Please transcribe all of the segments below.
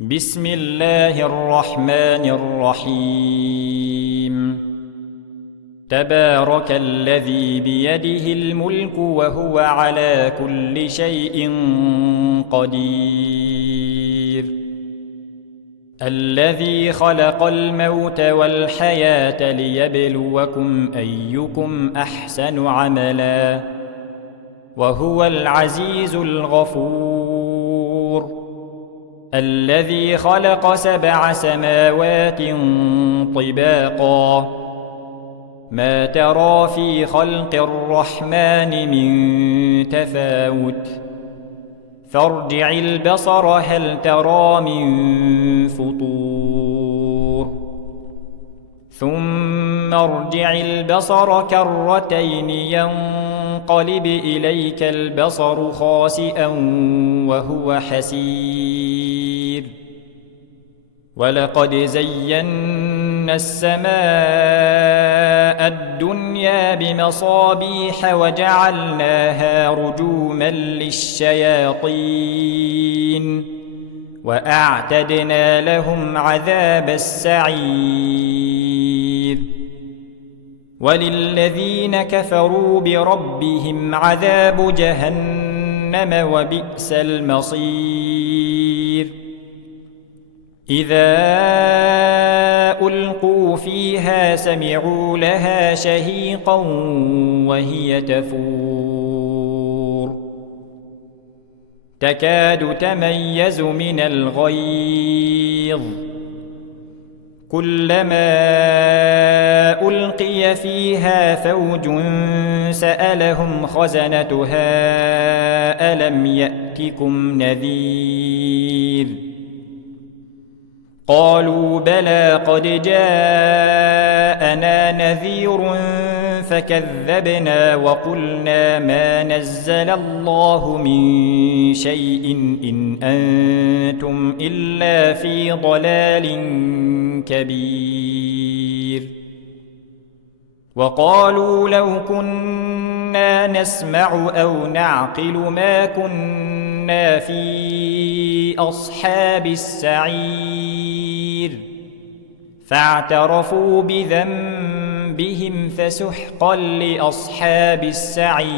بسم الله الرحمن الرحيم. تبارك الذي بيده الملك وهو على كل شيء قدير. الذي خلق الموت والحياة ليبلوكم أيكم أحسن عملا وهو العزيز الغفور. الذي خلق 7 سماوات طباقا ما ترى في خلق الرحمن من تفاوت فارجع البصر هل ترى من فطور ثم ارجع البصر كرتين ينقلب إليك البصر خاسئا وهو حسير. ولقد زينا السماء الدنيا بمصابيح وجعلناها رجوما للشياطين وأعتدنا لهم عذاب السعير. وللذين كفروا بربهم عذاب جهنم وبئس المصير. إذا ألقوا فيها سمعوا لها شهيقا وهي تفور تكاد تميز من الغيظ كلما ألقي فيها فوج سألهم خزنتها ألم يأتكم نذير قالوا بلى قد جاءنا نذير فكذبنا وقلنا ما نزل الله من شيء إن أنتم إلا في ضلال كبير. وقالوا لو كنا نسمع أو نعقل ما كنا في أصحاب السعير فاعترفوا بذنبهم فسحقا لأصحاب السعير.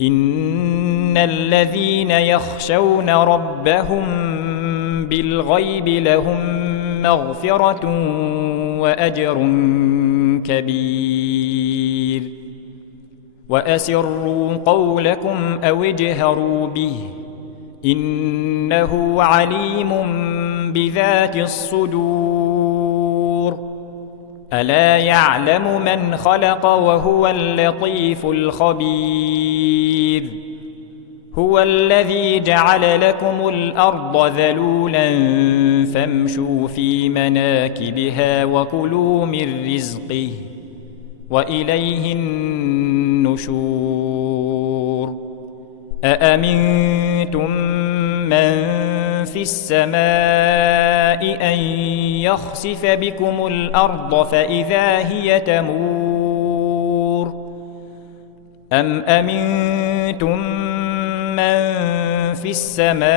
إن الذين يخشون ربهم بالغيب لهم مغفرة وأجر كبير. وأسروا قولكم أو اجهروا به إنه عليم بذات الصدور. ألا يعلم من خلق وهو اللطيف الخبير. هو الذي جعل لكم الأرض ذلولا فامشوا في مناكبها وكلوا من رزقه وإليه النشور. أأمنتم من في السماء أن يخسف بكم الأرض فإذا هي تمور أم أمنتم من في السماء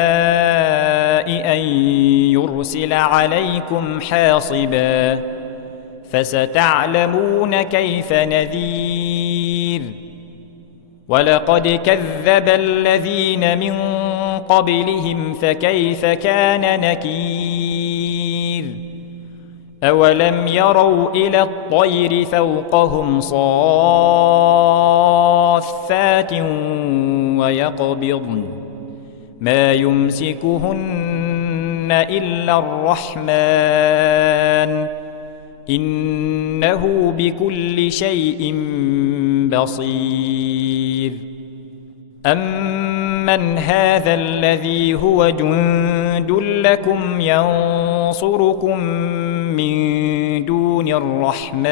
أن يرسل عليكم حاصبا فستعلمون كيف نذير. ولقد كذب الذين من قبلهم فكيف كان نكير. أولم يروا إلى الطير فوقهم صافات ويقبضن ما يمسكهن إلا الرحمن إنه بكل شيء بصير. أمن هذا الذي هو جند لكم ينصركم من دون الرحمن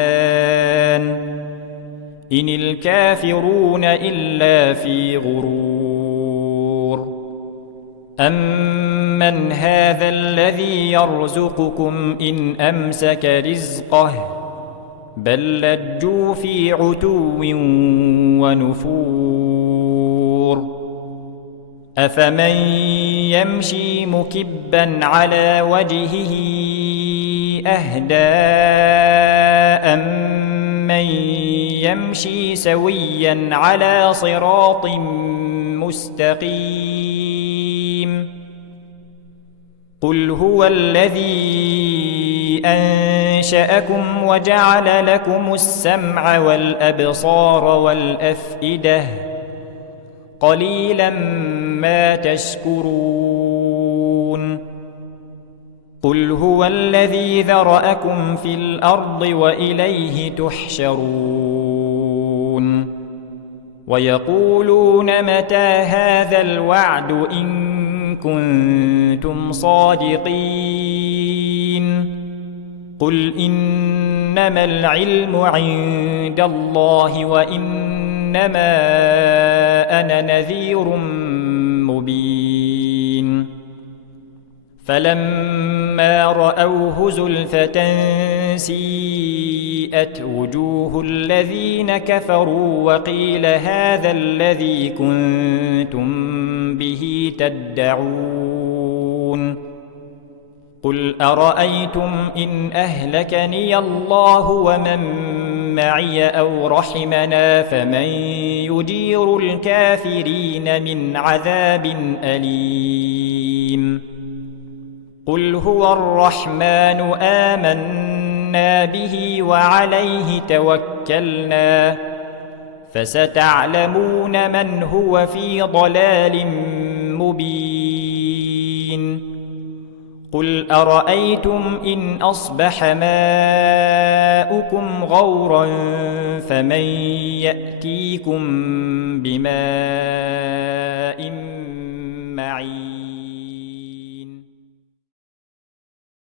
إن الكافرون إلا في غرور. أمن هذا الذي يرزقكم إن أمسك رزقه بل لجوا في عتو ونفور. أفمن يمشي مكبا على وجهه أهدى أمن يمشي سويا على صراط مستقيم قل هو الذي أنشأكم وجعل لكم السمع والأبصار والأفئدة قليلا ما تشكرون قل هو الذي ذرأكم في الأرض وإليه تحشرون ويقولون متى هذا الوعد إن كنتم صادقين قل إنما العلم عند الله وإنما أنا نذير مبين فلما رأوه زلفة سيئت وجوه الذين كفروا وقيل هذا الذي كنتم به تدعون قل أرأيتم إن أهلكني الله ومن معي أو رحمنا فمن يجير الكافرين من عذاب أليم قل هو الرحمن آمنا به وعليه توكلنا فستعلمون من هو في ضلال مبين قل أرأيتم إن أصبح ماؤكم غورا فمن يأتيكم بماء معين